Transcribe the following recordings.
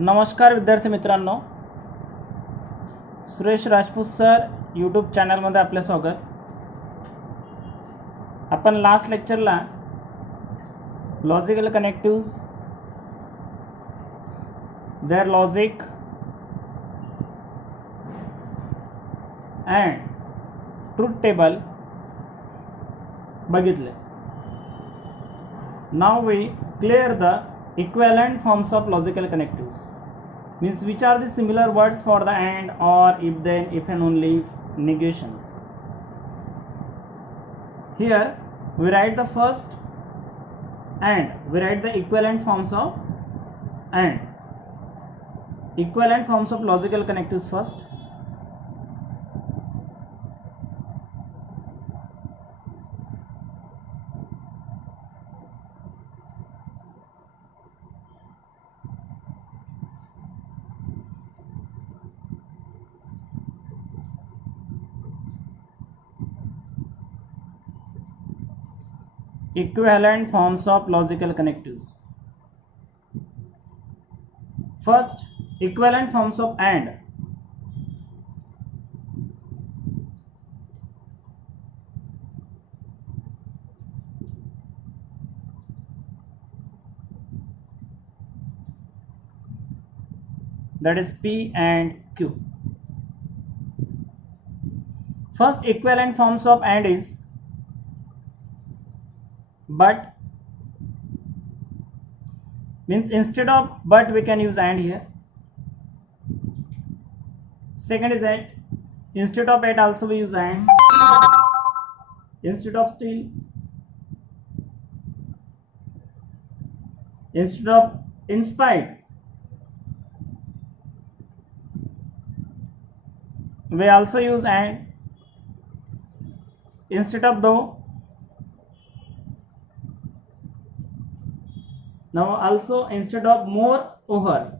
नमस्कार विद्यार्थी मित्रांनो, सुरेश राजपूत सर यूट्यूब चॅनलमध्ये आपले स्वागत. आपण लास्ट लेक्चरला logical connectives, their logic and truth table बघितले. Now we clear the equivalent forms of logical connectives, means which are the similar words for the and, or, if, then, if and only, if, negation. Here we write the first and, we write the equivalent forms of and. Equivalent forms of logical connectives first. Equivalent forms of logical connectives. First, equivalent forms of and. That is P and Q. First equivalent forms of and is but, means instead of but we can use and here. Second is at, instead of at also we use and. Instead of still, instead of in spite, we also use and. Instead of though, now also instead of moreover,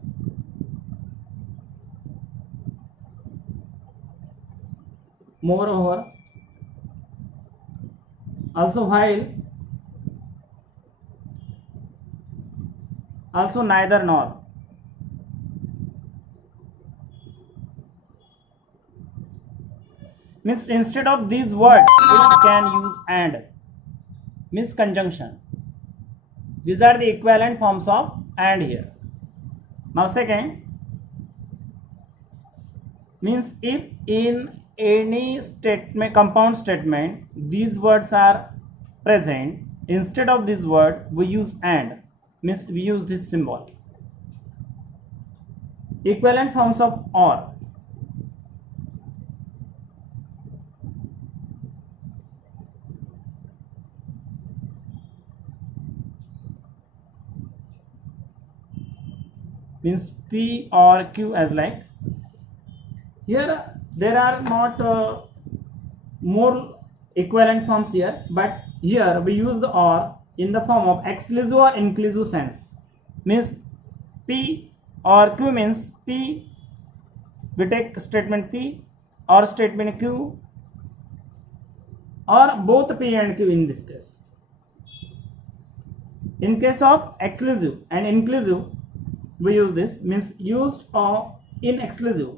moreover, also while, also neither nor. Means instead of these words we can use and, means conjunction. These are the equivalent forms of and here. Now second, means if in any statement, compound statement, these words are present, instead of this word we use and, means we use this symbol. Equivalent forms of or. Means P or Q as like. Here there are not more equivalent forms here, but here we use the or in the form of exclusive or inclusive sense. Means P or Q means P, we take statement P or statement Q, or both P and Q in this case. In case of exclusive and inclusive we use this, means used or in exclusive.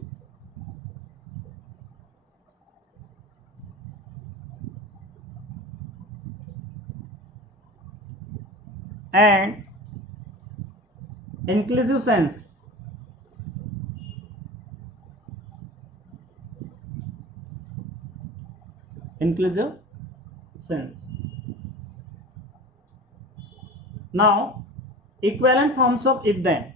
And inclusive sense. Inclusive sense. Now equivalent forms of if then.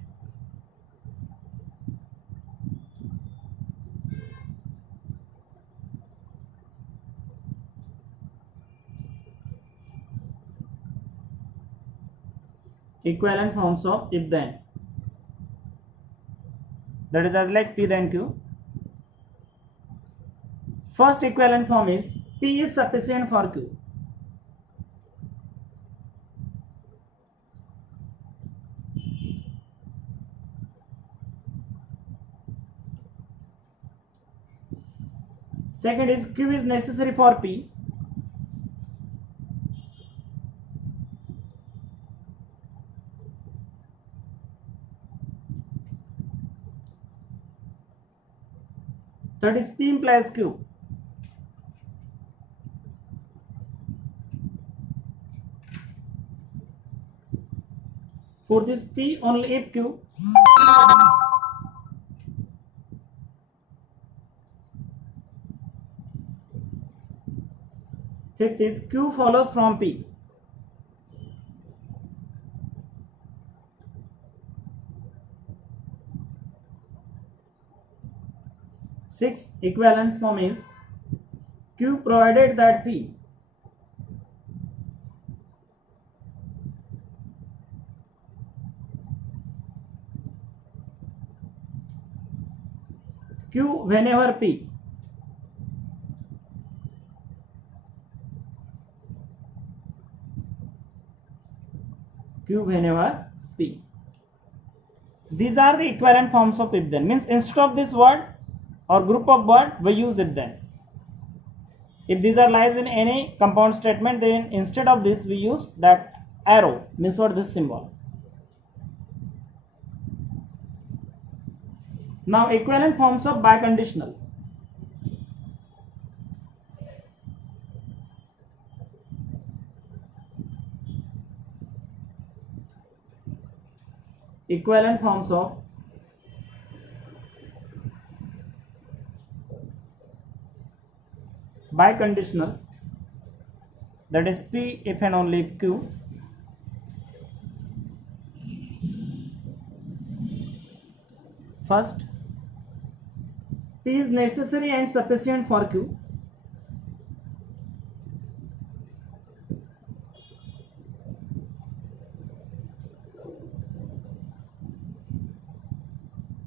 Equivalent forms of if then, that is as like P then Q. First equivalent form is P is sufficient for Q. Second is Q is necessary for P. Third is P implies Q. Fourth is P only if Q. Fifth is Q follows from P. Sixth equivalence form is Q provided that P. Q whenever P. Q whenever P. These are the equivalent forms of if then. Means instead of this word or group of word, we use if then. If these are lies in any compound statement, then instead of this we use that arrow, means what, this symbol. Now equivalent forms of biconditional. Equivalent forms of biconditional, that is P if and only if Q. First, P is necessary and sufficient for Q.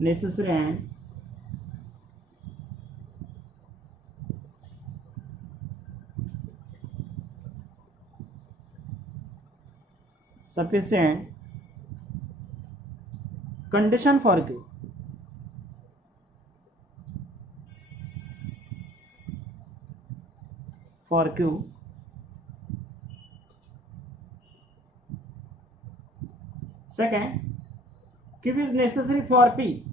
Necessary and sufficient condition for Q. For Q. Second, Q is necessary for P.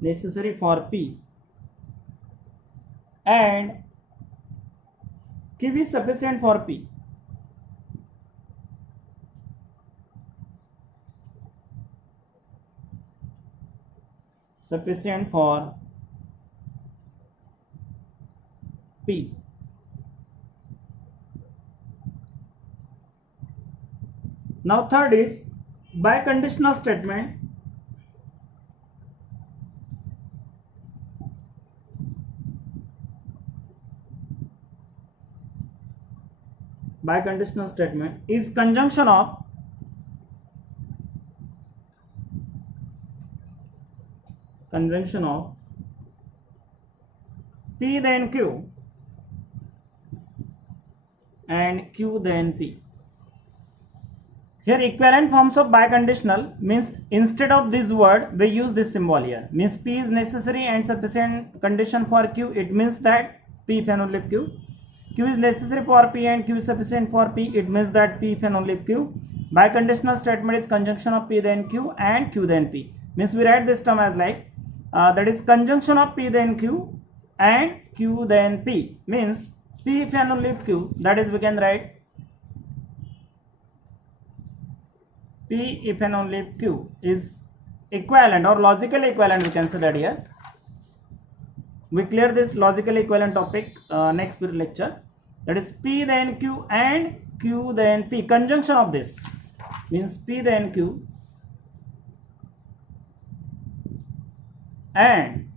Necessary for P. And Q is sufficient for P. Sufficient for P. Now third is biconditional statement. Biconditional statement is conjunction of P then Q and Q then P. Here equivalent forms of biconditional means instead of this word we use this symbol here. Means P is necessary and sufficient condition for Q. It means that P if and only if Q. Q is necessary for P and Q is sufficient for P. It means that P if and only if Q. Biconditional statement is conjunction of P then Q and Q then P. Means we write this term as like that is conjunction of P then Q and Q then P. Means P if and only if Q. That is we can write P if and only if Q is equivalent or logical equivalent, we can say that here. We clear this logical equivalent topic next lecture. That is P then Q and Q then P. Conjunction of this means P then Q and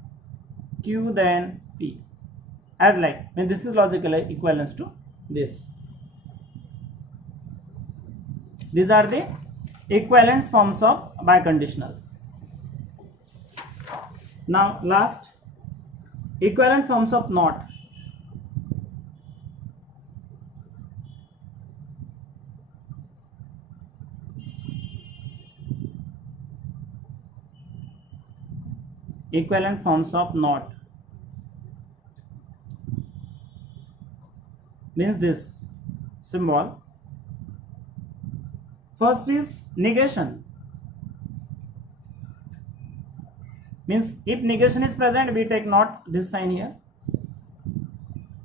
Q then P. As like, when this is logical equivalence to this. These are the equivalence forms of biconditional. Now last, equivalent forms of not. Equivalent forms of not means this symbol. First is negation. Means if negation is present, we take not this sign here.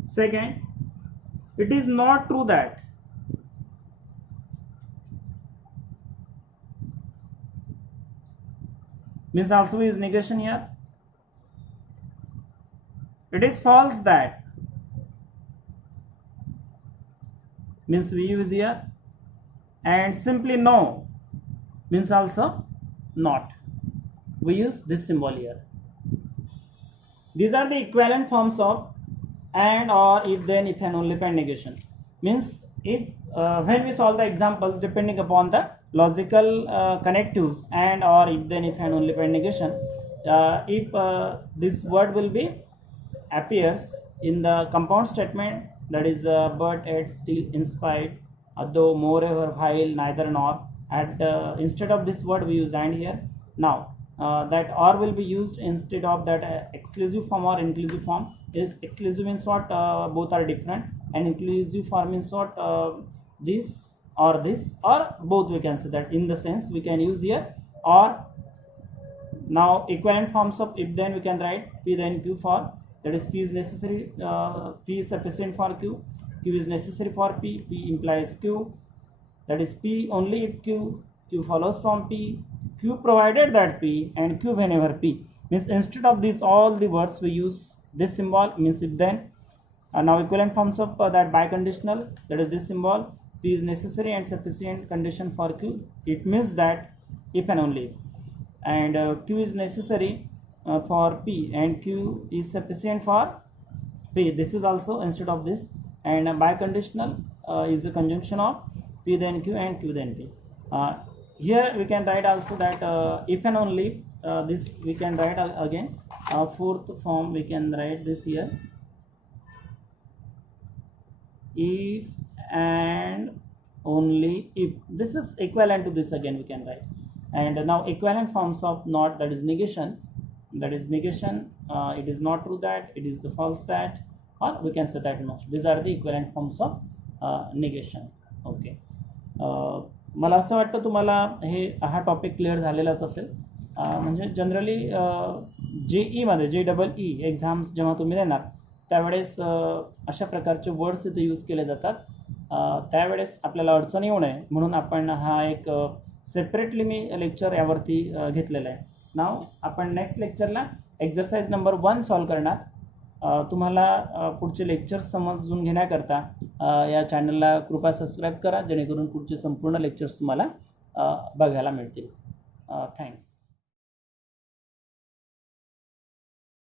Second, it is not true that. Means also is negation here. It is false that. Means we use here. And simply no means also not. We use this symbol here. These are the equivalent forms of and, or, if, then, if, and, only, and negation. Means if when we solve the examples, depending upon the logical connectives and, or, if, then, if, and, only, and negation, if this word will be appears in the compound statement, that is but, at, still, in spite, though, moreover, while, neither, nor. At instead of this word we use and here. Now that or will be used instead of that exclusive form or inclusive form. Is exclusive means what? Both are different, and inclusive form means what? This or both, we can say that. In the sense we can use here or. Now equivalent forms of if then we can write P then Q for, that is P is necessary, P is sufficient for Q, Q is necessary for P, P implies Q, that is P only if Q, Q follows from P, Q provided that P, and Q whenever P. Means instead of these all the words we use this symbol, means if then. Now equivalent forms of that biconditional, that is this symbol. P is necessary and sufficient condition for Q. It means that if and only if. And Q is necessary for P, and Q is sufficient for P. This is also instead of this. And biconditional is a conjunction of P then Q and Q then P. Here we can write also that if and only this we can write again. Fourth form we can write this here. If and only if. This is equivalent to this again we can write. And now equivalent forms of not, that is negation. That is negation. It is not true that, it is false that, or we can say that no. These are the equivalent forms of negation. Okay. मला असं वाटतं तुम्हाला हा topic clear झालेलाच असेल. म्हणजे generally JEE JEE exams जेव्हा तुम्ही देणार त्यावेळेस अशा प्रकारचे वर्ड्स तिथे यूज केले जातात. त्यावेळेस आपल्याला अडचण येऊ नये म्हणून आपण हा एक सेपरेटली मी लेक्चर यावरती घेतलेला आहे. नाव आपण नेक्स्ट लेक्चरला एक्झरसाइज नंबर 1 सॉल्व करणार. तुम्हाला पुढचे लेक्चर्स समजून घेण्याकरता या चॅनलला कृपया सबस्क्राईब करा, जेणेकरून पुढचे संपूर्ण लेक्चर्स तुम्हाला बघायला मिळतील. थँक्स.